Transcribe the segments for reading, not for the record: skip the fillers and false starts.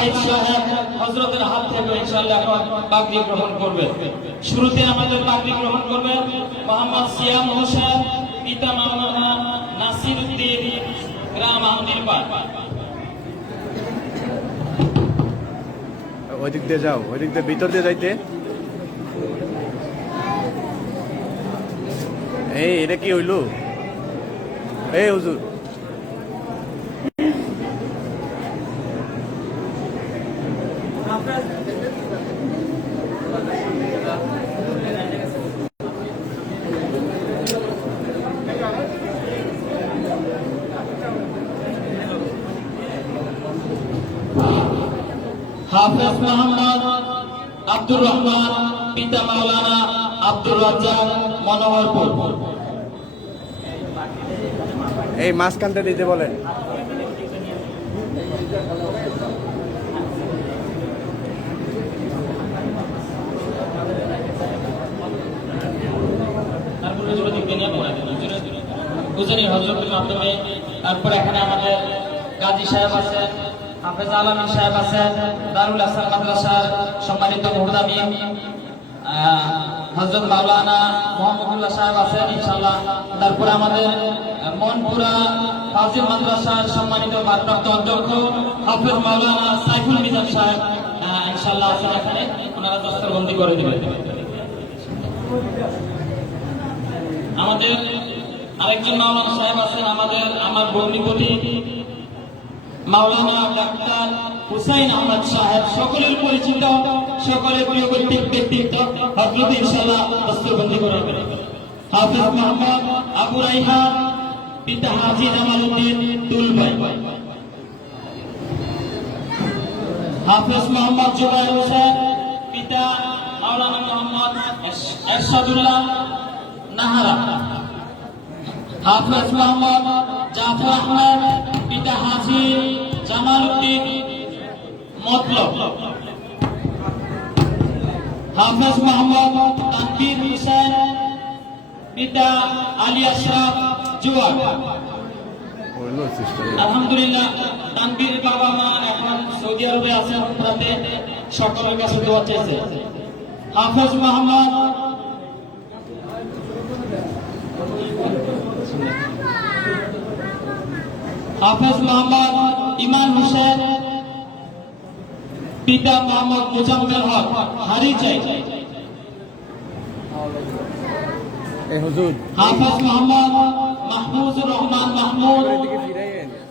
সাইদ সাহেব হযরতের হাত থেকে ইনশাআল্লাহ এখন পাগড়ি গ্রহণ করবে। শুরুতে আমাদের পাগড়ি গ্রহণ করবে মোহাম্মদ সিয়াম হোসেন, পিতা মাওলানা নাসির উদ্দিন, গ্রাম আহমদিরপাড়। ওই দিক দিয়ে যাও, ওই দিক দিয়ে ভিতর দিয়ে যাইতে। এই এটা কি হইল? এই হুজুর হাফেজ মোহাম্মদ আব্দুর রহমান, পিতা মাওলানা আব্দুর রাজ্জাক, মনোহরপুর। এই মাঝখানটা দিতে বলেন। তারপর এখানে আমাদের গাজী সাহেব আছেন, হাফেজ আলমী সাহেব আছেন, দারুল হাসান মাদ্রাসার সম্মানিত মুহতামি হযরত মাওলানা মোহাম্মদুল্লাহ সাহেব আছেন ইনশাআল্লাহ। তারপর আমাদের মনপুরা ফাজিল মাদ্রাসার সম্মানিত ভারপ্রাপ্ত অধ্যক্ষ হাফেজ মাওলানা সাইফুল মিজান সাহেব ইনশাআল্লাহ আছেন এখানে, ওনারা দস্তরবন্দি করে দেবেন। আমাদের আরেকজন মাওলানা সাহেব আছেন আমার ভগ্নিপতি মাওলানা ডাক্তার হুসাইন আহমদ সাহেব, সকলের পরিচিত, সকলের প্রিয় ব্যক্তিত্ব, হযরত ইনশাআল্লাহ দস্তরবন্দি করবেন। হাফেজ মোহাম্মদ আবু রাইহান, পিতা হাজী জামালউদ্দিন দুলভাই। হাফেজ মোহাম্মদ জুবাইর হোসেন, পিতা মাওলানা মোহাম্মদ এরশাদুল্লাহ নাহারা। হাফেজ মোহাম্মদ জাফর আহমেদ, পিতা হাজী জামালউদ্দিন মতলব। হাফেজ মোহাম্মদ তানভীর হোসেন, পিতা আলী আশরাফ জুয়ার। আলহামদুলিল্লাহ, তানভীর বাবা মা এখন সৌদি আরবে আছেন, তাতে সকলের কাছে দোয়া চেয়েছে। হাফেজ মোহাম্মদ ইমান হোসেন, পিতা মোহাম্মদ মুজাম্মেল হক হারিচাই। হাফেজ মোহাম্মদ মাহমুদুর রহমান মাহমুদ,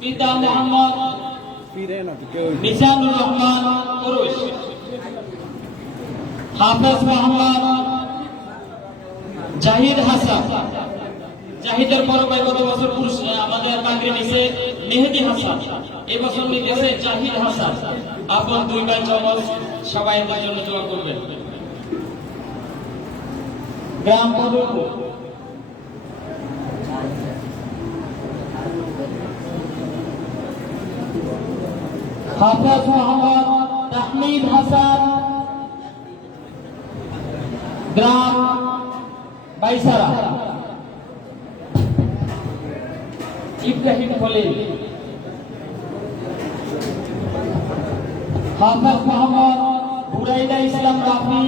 পিতা মোহাম্মদ মিজানুর রহমান কুরুশ। হাফেজ মোহাম্মদ জাহিদ হাসান, জাহিদের বড় ভাই গত বছর পুরুষ আমাদের পাগড়ি নিচে মেহেদি হাসান, এবছর নিতেছে জাহিদ হাসান। আপনার দুই ভাই চমক, সবাই আমার জন্য দোয়া করবেন। গ্রাম বদরপুর। হাফেজ মোহাম্মদ তাহমিদ হাসান, গ্রাম বাইসারা। ইব্রাহিম খলিল। হাফেজ মোহাম্মদ বুরাইদা ইসলাম রাফি,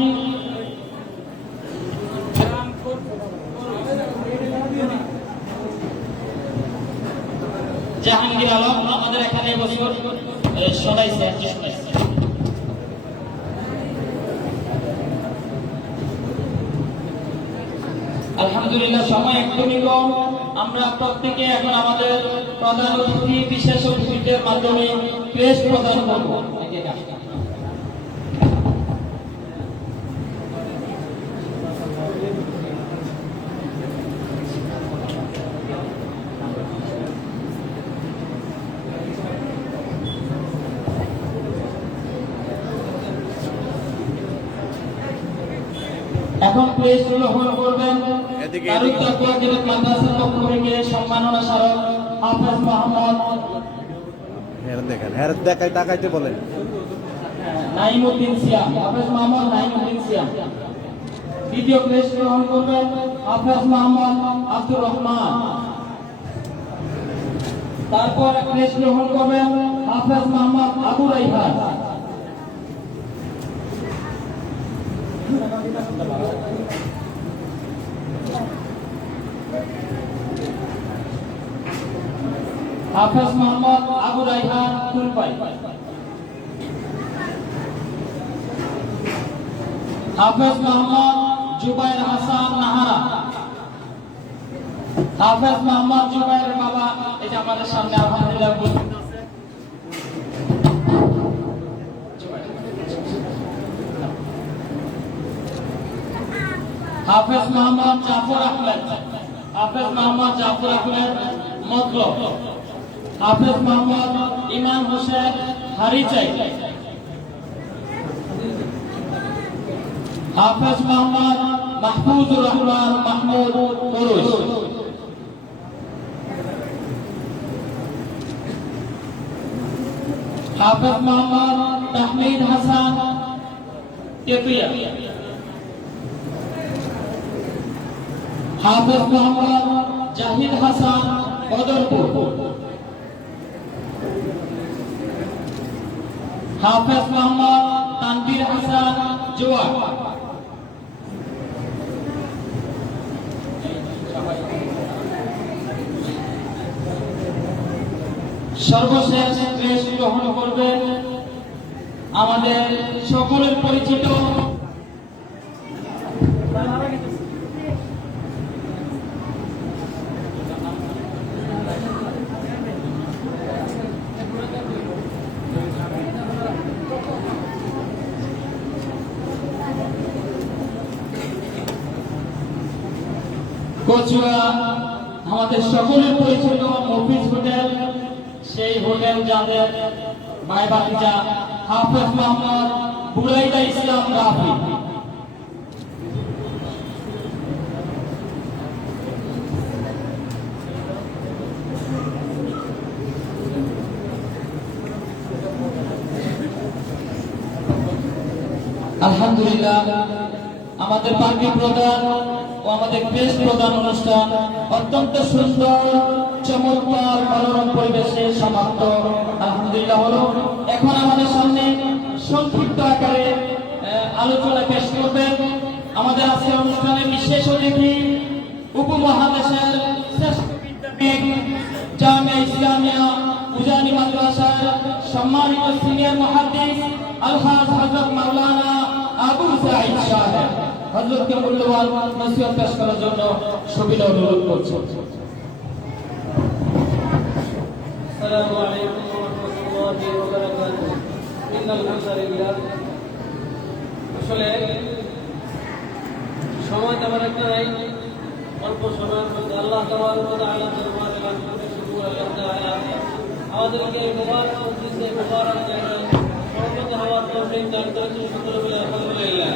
জাহাঙ্গীর আলম আমাদের এখানে এবছর শোনাইছে। আলহামদুলিল্লাহ, সময় একদমই কম। আমরা প্রত্যেকে এখন আমাদের প্রধান অতিথি বিশেষ অতিথিদের মাধ্যমে ক্রেস্ট প্রদান করব। এখন প্রেস গ্রহণ করবেন দারুল তাকওয়া দিনের মাদ্রাসার পক্ষ থেকে সম্মাননা স্মারক হাফেজ মোহাম্মদ দেখাই তাকাইতে বলেন নাইমুদ্দিন সিয়াম, হাফেজ মোহাম্মদ নাইমুদ্দিন সিয়াম। দ্বিতীয় প্রেস গ্রহণ করবেন হাফেজ মোহাম্মদ আব্দুর রহমান। তারপর প্রেস গ্রহণ করবেন হাফেজ মোহাম্মদ আবু রাইহান। হাফেজ মোহাম্মদ আবু রাইহান ফুলপাই, হাফেজ মোহাম্মদ জুবাইর হাসান নাহারা, হাফেজ মোহাম্মদ জুবাইরের বাবা এই যে আমাদের সামনে আলহামদুলিল্লাহ উপস্থিত আছে। হাফেজ মোহাম্মদ জাফর আহমেদ, হাফেজ মোহাম্মদ জাফর আহমেদ মতলব, হাফেজ মোহাম্মদ ইমাম হোসেন হারিচাই, হাফেজ মোহাম্মদ মাহফুজুর রহমান মাহমুদ পুরুষ, হাফেজ মোহাম্মদ তাহমিদ হাসান তেতুয়া, হাফেজ মোহাম্মদ জাহিদ হাসান বদরপুর, হাফেজ মোহাম্মদ তানভীর হাসান জোয়ার, সর্বশেষ ক্রেশ গ্রহণ করবেন আমাদের সকলের পরিচিত কচুয়া, আমাদের সকলের পরিচিত মফিজ হোটেল, সেই হোটেল যাদের ভাই ভাতিজা হাফেজ মোহাম্মদ বুরাইদা ইসলাম রাফি, আলহামদুলিল্লাহ আমাদের পার্টি প্রদান ও আমাদের ক্রেশ প্রদান অনুষ্ঠান অত্যন্ত সুন্দর চমৎকার মনোরম পরিবেশে সমাপ্ত আলহামদুলিল্লাহ হলো। এখন আমাদের সামনে সংক্ষিপ্ত আকারে আলোচনা পেশ করবেন আমাদের আজকের অনুষ্ঠানে বিশেষ অতিথি উপমহাদেশের শ্রেষ্ঠ বিদ্যাপীঠ জামিয়া ইসলামিয়া উজানি মাদ্রাসার সম্মানিত সিনিয়র মুহাদ্দিস আলহাজ হযরত মাওলানা আবু সাঈদ সাহেব হযরতকে মূল্যবান নসিহত পেশ করার জন্য সবিনয় অনুরোধ করছি। السلام عليكم ورحمة الله وبركاته إن الحمد لله আসলে সময় তেমন একটা নাই, অল্প সময়ের মধ্যে আল্লাহ তাবারক ওয়া তাআলা দরবারে লাখ কোটি শুকর আল্লাহ তাআলা আমাদেরকে মুবারক মজলিসে মুবারক জায়গায় সমবেত হওয়ার তৌফিক দান করেছেন। সকলে বলে আলহামদুলিল্লাহ।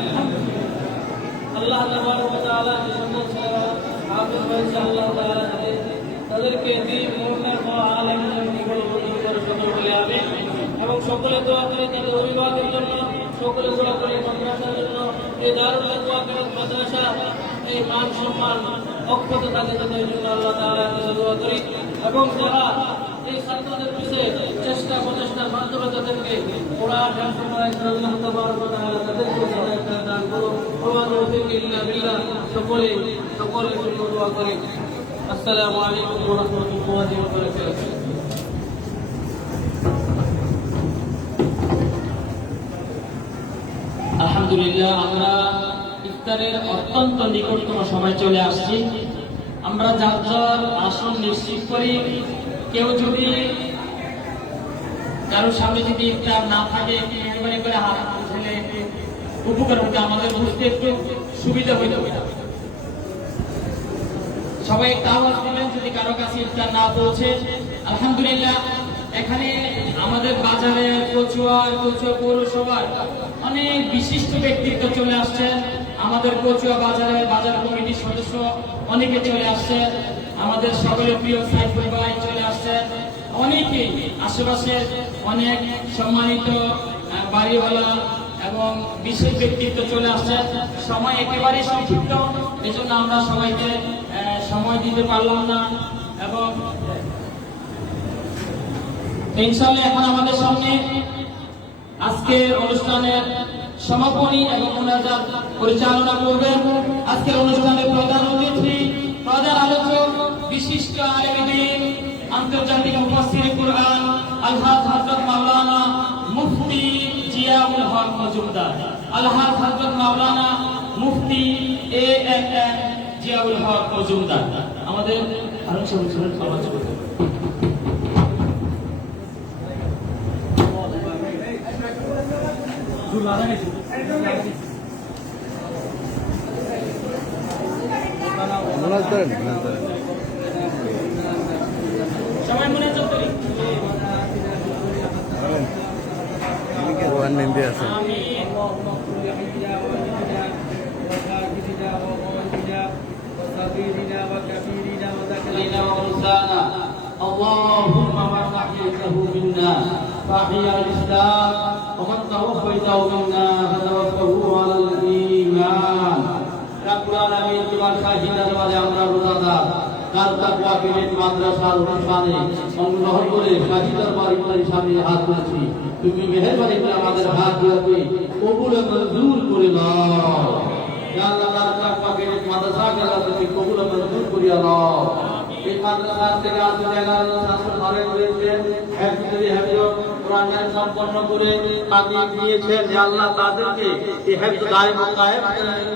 আল্লাহ তাবারক ওয়া তাআলা যে সকল ছেলেরা হাফেজ হয়েছে আল্লাহ তাআলা তাদেরকে দিন মুমিনের হওয়া আলেম জীবনে মঞ্জুর করে সকল বলে আমিন। এবং সকলে দোয়া করে তাদের অভিভাবকের জন্য, সকলে দোয়া করে মাদ্রাসার জন্য, এই দারুল তাকওয়া কেরাত মাদ্রাসা এই মান সম্মান অক্ষত থাকে তাদের জন্য আল্লাহ তাআলার কাছে দোয়া করি। এবং যারা এই ছাত্রদের পিছিয়ে চেষ্টা প্রচেষ্টার মাধ্যমে তাদেরকে কোরআন হেফজ করাইছেন আল্লাহ তাবারক ওয়া তাআলা তাদেরকে হেদায়েত দান করুন। ওয়া তৌফিক ইল্লা বিল্লাহ। সকলের জন্য দোয়া করি। আসসালামু আলাইকুম ওয়া রাহমাতুল্লাহি ওয়া বারাকাতুহু। আলহামদুলিল্লাহ আমরা ইফতারের অত্যন্ত নিকটতম সময় চলে আসছি। আমরা যার যার আসন নিশ্চিত করি। কেউ যদি কারো সামনে যদি ইফতার না থাকে মেহরবানি করে হাত তুলে উপকার হতে আমাদের বুঝতে একটু সুবিধা হয়ে যাবে। সবাই একটা আওয়াজ দিবেন যদি কারো কাছে ইফতার না পৌঁছে। আলহামদুলিল্লাহ এখানে আমাদের বাজারে কচুয়া পৌরসভার অনেক বিশিষ্ট ব্যক্তিত্ব চলে আসছেন। আমাদের কচুয়া বাজারের বাজার কমিটির সদস্য অনেকে চলে আসছেন। আমাদের সকলের প্রিয় সাইফুল ভাই চলে আসছেন। অনেকেই আশেপাশের অনেক সম্মানিত বাড়িওয়ালা এবং বিশেষ ব্যক্তিত্ব চলে আসছেন। সময় একেবারেই সংক্ষিপ্ত, এজন্য আমরা সবাইকে সময় দিতে পারলাম না। এবং ইনশাআল্লাহ এখন আমাদের সামনে আজকের অনুষ্ঠানের সমাপনী এবং মুনাজাত পরিচালনা করবেন। আজকের অনুষ্ঠানের প্রধান অতিথি, প্রধান আলোচক, বিশিষ্ট আলেম দ্বীন, আন্তর্জাতিক মুফাসসির কুরআন আলহাজ হযরত মাওলানা মুফতি জিয়াউল হক মজুমদার। আলহাজ হযরত মাওলানা মুফতি AMM জিয়াউল হক মজুমদার আমাদের আরো সবাই সমাজ করবে। সবাই মুনাজাত করি। আছে اللهم من أحييته منا فأحيا الإسلام ومن توفيته منا فتوفه على الإيمان رب العالمين তোমার শাহিদার মাঝে আমরা রোজাদার কার তাকওয়া বিলেত মাদ্রাসার অনুষ্ঠানে অংশগ্রহণ করে শাহিদার বাড়ির সামনে হাত তুলেছি। তুমি মেহেরবানি করে আমাদের হাত দিয়ে কবুল মঞ্জুর করে নাও। ইয়া আল্লাহ কার তাকওয়া বিলেত মাদ্রাসাকে আল্লাহ তুমি কবুল মঞ্জুর করিয়া নাও। এই মাদ্রাসা থেকে আজ 11 ছাত্র ঘরে রয়েছেন, একদিকে হাফেজ কোরআনের সম্পন্ন করে তালিম দিয়েছেন। ইয়া আল্লাহ তাদেরকে এই হাফেজ দায়ম কায়েম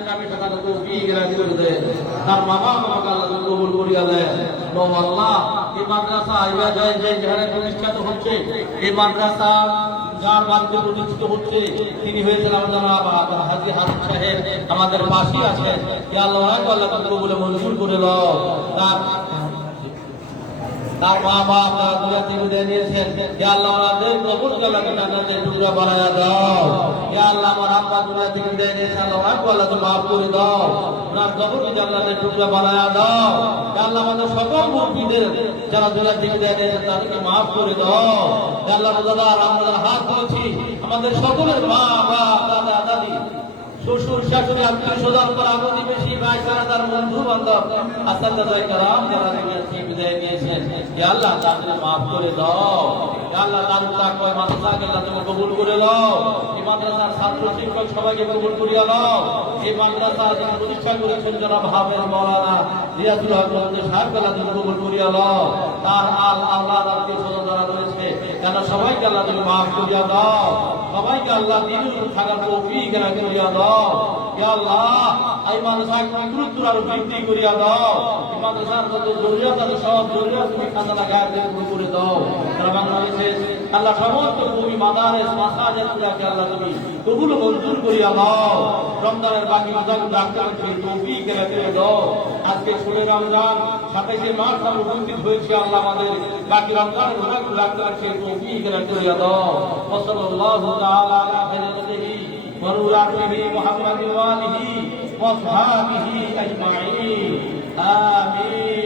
কামে থাকার তৌফিক রাখি করে দেন। তার বাবা বাবাকে আল্লাহ কবুল করিয়া দেন। ও আল্লাহ এই মাদ্রাসা আইবা যায় যে যেখানে প্রতিষ্ঠিত হচ্ছে, এই মাদ্রাসা যার মাধ্যমে প্রতিষ্ঠিত হচ্ছে তিনি হয়েছেন আমাদের হাজী হাসান সাহেব, আমাদের পাশেই আছেন। ইয়া আল্লাহ আল্লাহ কবুল মঞ্জুর করে দাও। তার মা বাপ তারা দুনিয়াতে বিদায় নিয়েছেন। ইয়া আল্লাহ ওনাদের কবুল আল্লাহকে জান্নাতের টুকরা বানায়া দাও। ইয়া আল্লাহ আমার আব্বা দুনিয়াতে বিদায় নিয়েছেন, আল্লাহ ওনাকে আল্লাহ তুমি মাফ করে দাও, ওনার কবরকে জান্নাতের টুকরা বানায়া দাও। ইয়া আল্লাহ আমাদের সকল মুমিনদের যারা দুনিয়াতে বিদায় নিয়েছেন তাদেরকে মাফ করে দাও। ইয়া আল্লাহ রোজাদার আমরা হাত ধরেছি, আমাদের সকলের মা বাপ দাদা দাদি শ্বশুর শাশুড়ি আত্মীয় স্বজন পর প্রতিবেশী ভাই সারাদার বন্ধু বান্ধব আসাদাদাই কারাম যারা দুনিয়াতে বিদায় নিয়েছেন, ইয়া আল্লাহ তাদের মাফ করে দাও। ইয়া আল্লাহ দারুল তাকওয়া মাদ্রাসাকে আল্লাহ তুমি কবুল করে নাও। এই মাদ্রাসার ছাত্র শিক্ষক সবাইকে কবুল করিয়া নাও। এই মাদ্রাসা যিনি প্রতিষ্ঠা করেছেন জনাব হাফেজ মাওলানা রিয়াজুল হক মজুমদার সাহেবকে আল্লাহ তুমি কবুল করিয়া নাও। তার আল্লাহ আত্মীয় স্বজন যারা রয়েছে তারা সবাইকে আল্লাহ তুমি মাফ করিয়া দাও। সবাইকে আল্লাহ দ্বীনের উপর থাকার তৌফিক রাখি করিয়া দাও। ইয়া আল্লাহ এই মাদ্রাসাকে গুরুত্ব আরো বৃদ্ধি করিয়া দাও। এই মাদ্রাসার যত জরুরিয়াত আছে সব জরুরিয়াত তুমি খাজনা গায়ে দিয়ে পূরণ করে দাও। তারা বাংলাদেশে আল্লাহ সমস্ত ভূমি মাদারেস মাসাজিদগুলোকে আল্লাহ তুমি কবুল মঞ্জুর করিয়া দাও। রমজানের বাকি রোজাগুলো ডাক্তার তৌফিক রাখি দাও। আজকে 16 রমজান 27 মার্চ আমরা উপস্থিত হয়েছি। আল্লাহ আমাদের বাকি রমজানের রোজাগুলো ডাক্তার তৌফিক রাখি দাও। সাল্লাল্লাহু তাআলা আলা খাইরিহি ونوره محمد وآله وصحابه أجمعين آمين.